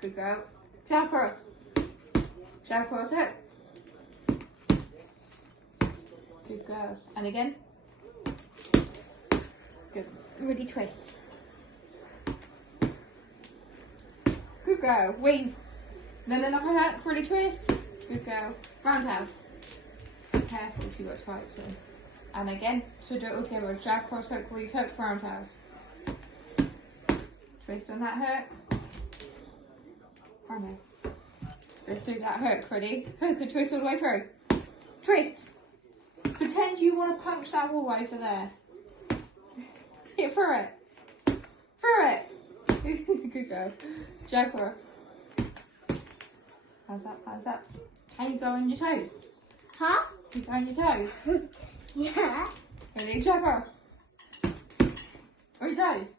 Good girl. Jab cross. Jab cross hook. Good girl. And again. Good. Really twist. Good girl. Weave. Then another hook. Really twist. Good girl. Roundhouse. Careful, she got tight soon. And again, so do it all together. Jab, cross hook, weave hook, roundhouse. Twist on that hook. Roundhouse. Let's do that hook. Ready? Hook and twist all the way through. Twist. Pretend you want to punch that wall over there. Hit through it. Through it. Good girl. Jab cross. Hands up, hands up. Can you go on your toes? Huh? Can you go on your toes? Yeah. Ready? Jab cross. On your toes.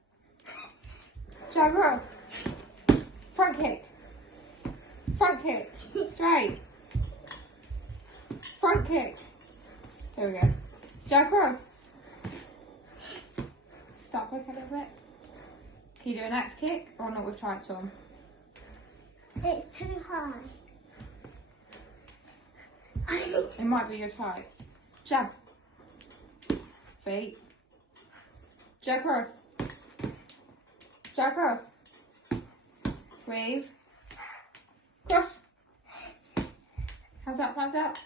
Jab cross. Front kick. Front kick. Straight. Front kick. There we go. Jab cross. Stop back a little bit. Can you do an axe kick or not with tights on? It's too high. It might be your tights. Jab. Feet. Jab cross. Jab cross. Weave. Cross. Hands up, hands up.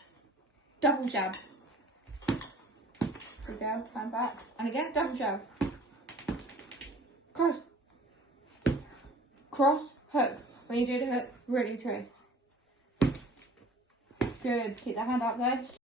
Double jab. Good go, hand back. And again, double jab. Cross. Cross, hook. When you do the hook, really twist. Good. Keep the hand up there.